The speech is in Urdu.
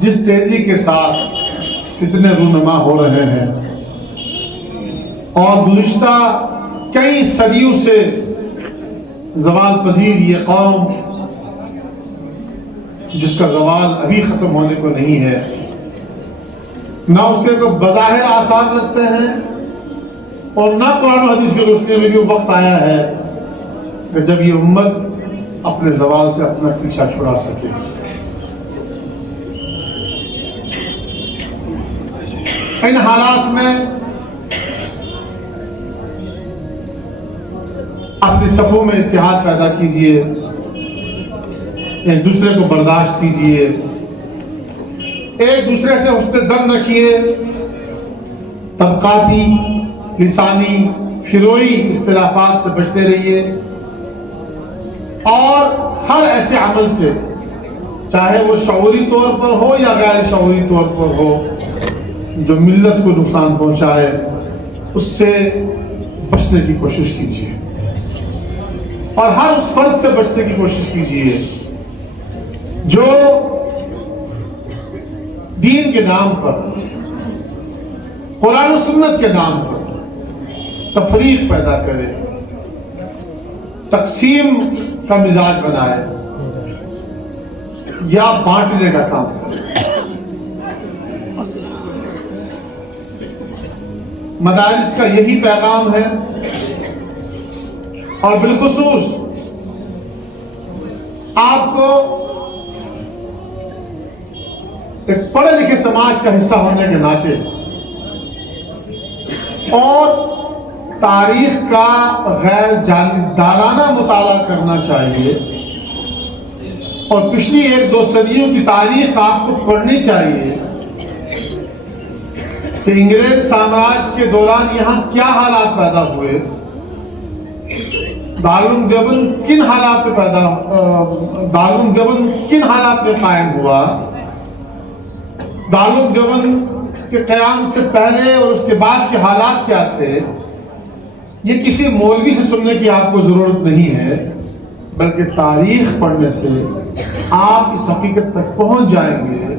جس تیزی کے ساتھ فتنے رونما ہو رہے ہیں اور گزشتہ کئی صدیوں سے زوال پذیر یہ قوم جس کا زوال ابھی ختم ہونے کو نہیں ہے، نہ اس کے کو بظاہر آثار لگتے ہیں اور نہ قرآن و حدیث کے روشنی میں بھی وقت آیا ہے کہ جب یہ امت اپنے زوال سے اپنا پیچھا چھڑا سکے۔ ان حالات میں اپنی صفوں میں اتحاد پیدا کیجئے، ایک دوسرے کو برداشت کیجئے، ایک دوسرے سے حسن ظن رکھیے، طبقاتی، لسانی، فروئی اختلافات سے بچتے رہیے اور ہر ایسے عمل سے، چاہے وہ شعوری طور پر ہو یا غیر شعوری طور پر ہو، جو ملت کو نقصان پہنچائے اس سے بچنے کی کوشش کیجیے اور ہر اس فرد سے بچنے کی کوشش کیجیے جو دین کے نام پر، قرآن و سنت کے نام پر تفریق پیدا کرے، تقسیم کا مزاج بنائے یا بانٹنے کا کام کرے۔ مدارس کا یہی پیغام ہے اور بالخصوص آپ کو ایک پڑھے لکھے سماج کا حصہ ہونے کے ناطے اور تاریخ کا غیر جانبدارانہ مطالعہ کرنا چاہیے اور پچھلی 1-2 صدیوں کی تاریخ آپ کو پڑھنی چاہیے کہ انگریز سامراج کے دوران یہاں کیا حالات پیدا ہوئے، دارالعلوم دیوبند کن حالات میں قائم ہوا، دارالعلوم دیوبند کے قیام سے پہلے اور اس کے بعد کے حالات کیا تھے۔ یہ کسی مولوی سے سننے کی آپ کو ضرورت نہیں ہے، بلکہ تاریخ پڑھنے سے آپ اس حقیقت تک پہنچ جائیں گے